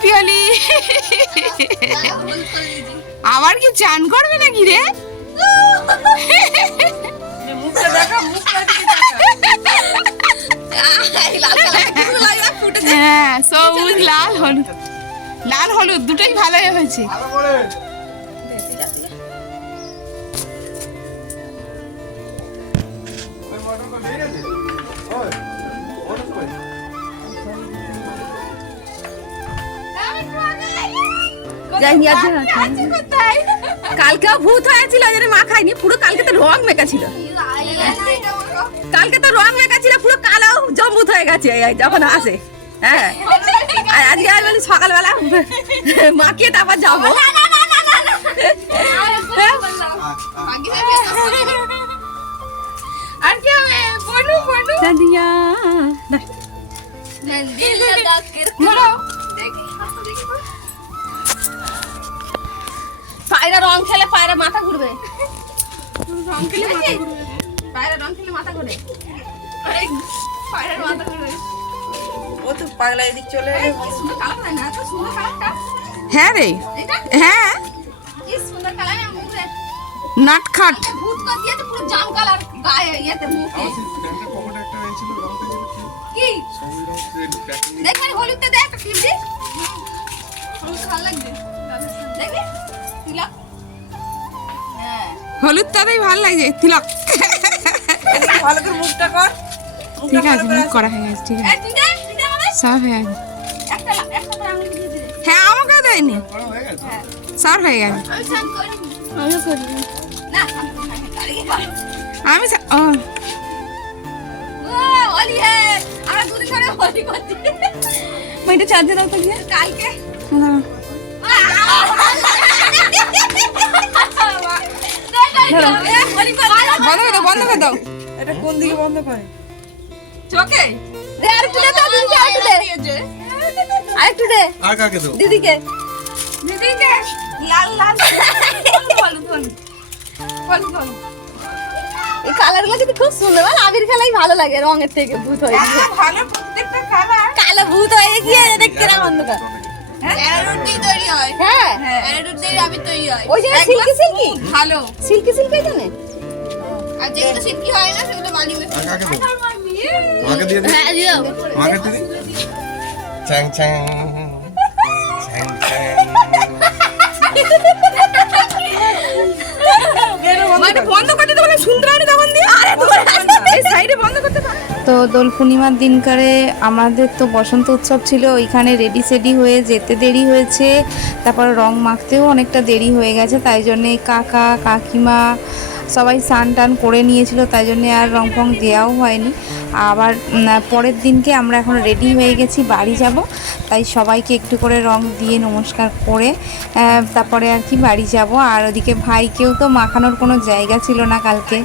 Happy Holi আবার কি চান করবে নাকি রে? দেখা হ্যাঁ সবুজ লাল হলুদ। লাল হলুদ দুটোই ভালোই হয়েছে। ভালো করে। যাই নিয়ে। কালকেও ভূত হয়েছিল জন্য মা খাইনি পুরো কালকে তো রং মেকা ছিল কালকে তো রং মেকা ছিল পুরো কালো জম্বুত হয়ে গেছে যখন আসে। হ্যাঁ। আর আজকে আমি বলি সকালবেলা মাখিয়ে তারপর যাব? আর কি হবে? বনু বনু দাদিয়া বলো পায়রা রং খেলে পায়রা মাথা ঘুরবে। রং খেলে মাথা ঘুরবে। পায়রা রং খেলে মাথা ঘুরে। পায়রার মাথা ঘুরবে। ও তো পাগলা এদিক চলে হয় না এত সুন্দর কালারটা হ্যাঁ রে। হ্যাঁ। কি সুন্দর কালার না মুখে নাটখাট। ভূত করে দিয়েছে পুরো জাম কালার গায়ে ইয়েতে মুখে। কি দেখবে হলুদটা দেখ একটা টিপ দি হলুদ ভালো লাগবে। দেখবি? তিলক। হ্যাঁ। হলুদটাতেই ভালো লাগছে তিলক। ভালো করে মুখটা কর। ঠিক আছে মুখ করা হয়ে গেছে ঠিক আছে। সব হয়ে গেছে। দিয়ে দে হ্যাঁ আমাকেও দেয়নি। করা হয়ে গেছে। হয়ে। গেছে। আমি ও। আমরা দুদিন ধরে হোলি করছি। ওইটা চার্জে দাও তো গিয়ে। কালকে। হোলি বন্ধ করে দাও বন্ধ করে দাও। এটা কোন দিকে বন্ধ করে? চোখে? দে দিদিকে দে আর কাকে দিদিকে। দিদিকে? লাল লাল। এই কালারগুলো কিন্তু খুব সুন্দর। মানে আবির খেলাই ভালো লাগে রঙের থেকে ভূত হয়ে গিয়ে। ভালো প্রত্যেকটা কালার। কালো ভূত হয়ে গিয়ে দেখতে না অন্ধকার। হয়? হ্যাঁ। অ্যারারুট দিয়ে আবির তৈরি হয়। ওই যে সিল্কি সিল্কি? ভালো। সিল্কি সিল্কি জানে আর যেগুলো সিল্কি হয় না সেগুলো বালি মেশিন আর কাকে দেবো মাকে দিয়ে দিই? হ্যাঁ দিও। মাকে দিয়ে দিই? চ্যাং চ্যাং। চ্যাং চ্যাং। মানে বন্ধ করতে তো বলে শুনতে পারি তখন দিয়ে আরে এই সাইডে বন্ধ করতে পারে। তো দোল পূর্ণিমার দিনকারে আমাদের তো বসন্ত উৎসব ছিল ওইখানে রেডি সেডি হয়ে যেতে দেরি হয়েছে তারপর রং মাখতেও অনেকটা দেরি হয়ে গেছে তাই জন্যে কাকা কাকিমা সবাই স্নান টান করে নিয়েছিল, তাই জন্যে আর রং ফং দেওয়াও হয়নি। আবার পরের দিনকে আমরা এখন রেডি হয়ে গেছি, বাড়ি যাব। তাই সবাইকে একটু করে রং দিয়ে নমস্কার করে তারপরে আর কি বাড়ি যাব। আর ওদিকে ভাইকেও তো মাখানোর কোনো জায়গা ছিল না কালকে।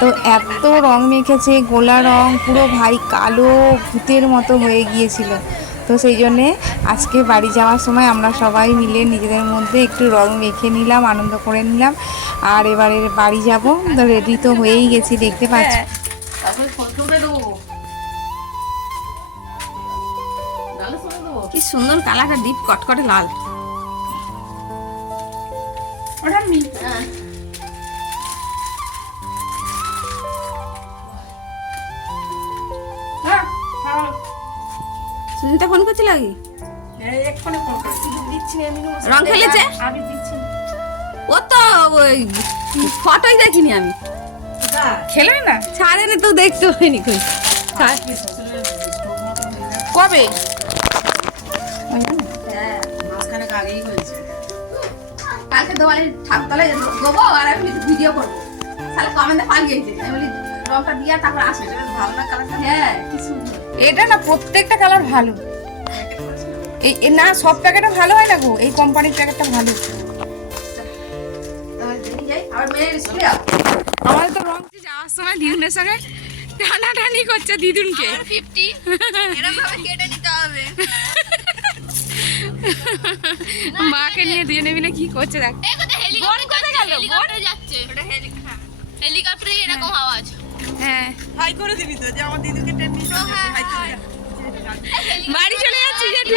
তো এত রং মেখেছে, গোলা রং, পুরো ভাই কালো ভূতের মতো হয়ে গিয়েছিল। তো সেই জন্যে আজকে বাড়ি যাওয়ার সময় আমরা সবাই মিলে নিজেদের মধ্যে একটু রং মেখে নিলাম আনন্দ করে নিলাম। আর এবারে বাড়ি যাব তো রেডি তো হয়েই গেছি দেখতে পাচ্ছি। কি সুন্দর কালারটা ডিপ কটকটে লাল। ওটা নি সুজিতা ফোন করছিল ফোন রং খেলেছে? দিচ্ছি ও তো ওই ফটোই দেখিনি আমি। খেলবে না? ছাড়ে না তো দেখতে হয়নি কই। কবে? হয়েছে। কালকে দোয়ালি ঠাকতলায় দেবো আর আমি ভিডিও করব। তাহলে কমেন্টে পালিয়েছে আমি বলি রংটা দিয়া তারপর আসবে ভালো না কালারটা হ্যাঁ কি সুন্দর। এটা না প্রত্যেকটা কালার ভালো। এই এ না সব প্যাকেটে ভালো হয় না গো? এই কোম্পানির প্যাকেটটা ভালো। এবার দেখি যাই আবার মেয়ের স্কুলে যাও তো রং যাওয়ার সময় দিদুনের সঙ্গে টানাটানি করছে দিদুনকে। ফিফটি কেটে নিতে হবে। মাকে নিয়ে দুজনে মিলে কি করছে দেখ। এই কোথায় হেলিকপ্টার গেল? হেলিকপ্টার যাচ্ছে। ওটা হেলিকপ্টার হেলিকপ্টারে এরকম আওয়াজ। হ্যাঁ। হাই করে দিবি তো যে আমার দিদিকে টেনে নিয়ে হ্যাঁ, হাই হ্যাঁ। বাড়ি চলে যাচ্ছি জেঠু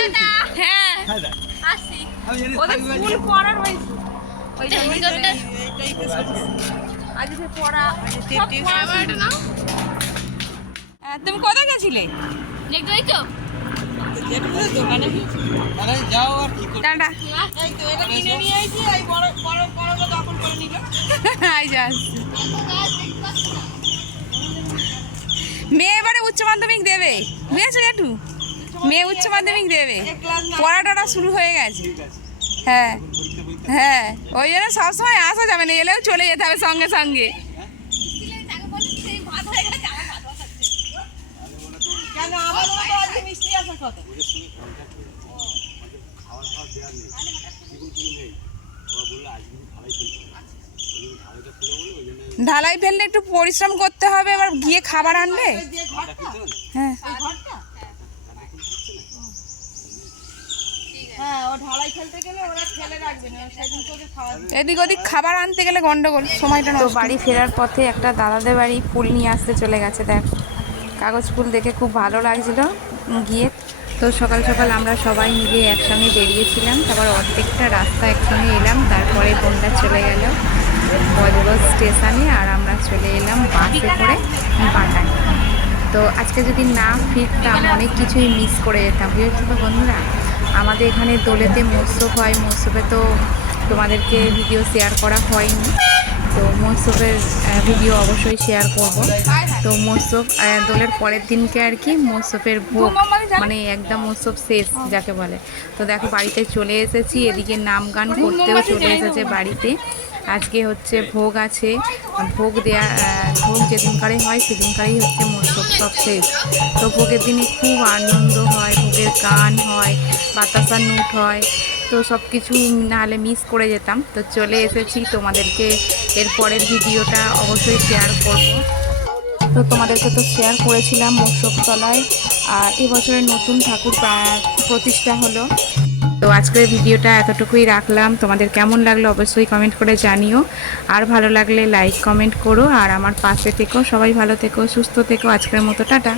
হ্যাঁ। আসি ওদের স্কুল পড়ার হয়েছে। ওই জন্য ভিতরটা আজকে পড়া পড়াশোনাটা নাও। হ্যাঁ, তুমি কোথায় গেছিলে? দেখতে টাটা। এই তো এটা কিনে নিয়ে আইছি এই বড় বড় বড়টা দখল করে নিল আই যাস মেয়ে এবারে উচ্চ মাধ্যমিক দেবে। বুঝেছ একটু মেয়ে উচ্চ মাধ্যমিক দেবে। পড়াটা শুরু হয়ে গেছে। হ্যাঁ হ্যাঁ ওই জন্য সবসময় আসা যাবে না এলেও চলে যেতে হবে সঙ্গে সঙ্গে। কেন? আমার তো আজকে মিষ্টি আসার কথা ঢালাই ফেললে একটু পরিশ্রম করতে হবে, এবার গিয়ে খাবার আনবে? হ্যাঁ। এদিক ওদিক খাবার আনতে গেলে গন্ডগোল, সময়টা তো বাড়ি ফেরার পথে একটা দাদাদের বাড়ি ফুল নিয়ে আসতে চলে গেছে, দেখ। কাগজ ফুল দেখে খুব ভালো লাগছিল। গিয়ে তো সকাল সকাল আমরা সবাই মিলে একসঙ্গে বেরিয়েছিলাম, তারপর অর্ধেকটা রাস্তা একসঙ্গে এলাম, তারপরে বোনটা চলে গেল। বজবজ স্টেশনে আর আমরা চলে এলাম বাসে করে বাটায় তো আজকে যদি না ফিরতাম অনেক কিছুই মিস করে যেতাম। বুঝেছ তো বন্ধুরা? আমাদের এখানে দোলেতে মৎস্য হয়। মৎস্যবে তো তোমাদেরকে ভিডিও শেয়ার করা হয়নি। তো মৎস্যবের ভিডিও অবশ্যই শেয়ার করব। তো আহ, দোলের পরের দিনকে আর কি মৎস্যবের ভোগ মানে একদম মৎস্যব শেষ যাকে বলে। তো দেখো বাড়িতে চলে এসেছি। এদিকে নাম গান করতেও চলে এসেছে বাড়িতে। আজকে হচ্ছে ভোগ আছে। ভোগ দেয়া ভোগ যেদিনকারে হয় সেদিনকারেই হচ্ছে মৎস্যব সব শেষ। তো ভোগের দিনে খুব আনন্দ হয়, ভোগের গান হয়, বাতাসা নুট হয়। তো সব কিছু নাহলে মিস করে যেতাম। তো চলে এসেছি তোমাদেরকে এর পরের ভিডিওটা অবশ্যই শেয়ার করব। তো তোমাদেরকে তো শেয়ার করেছিলাম মৎস্যতলায় আর এবছরের নতুন ঠাকুর প্রতিষ্ঠা হলো। তো আজকের ভিডিওটা এতটুকুই রাখলাম। তোমাদের কেমন লাগল অবশ্যই কমেন্ট করে জানিও। আর ভালো লাগলে লাইক কমেন্ট করো। আর আমার পাশে থেকো। সবাই ভালো থেকো, সুস্থ থেকো। আজকের মতো, টাটা।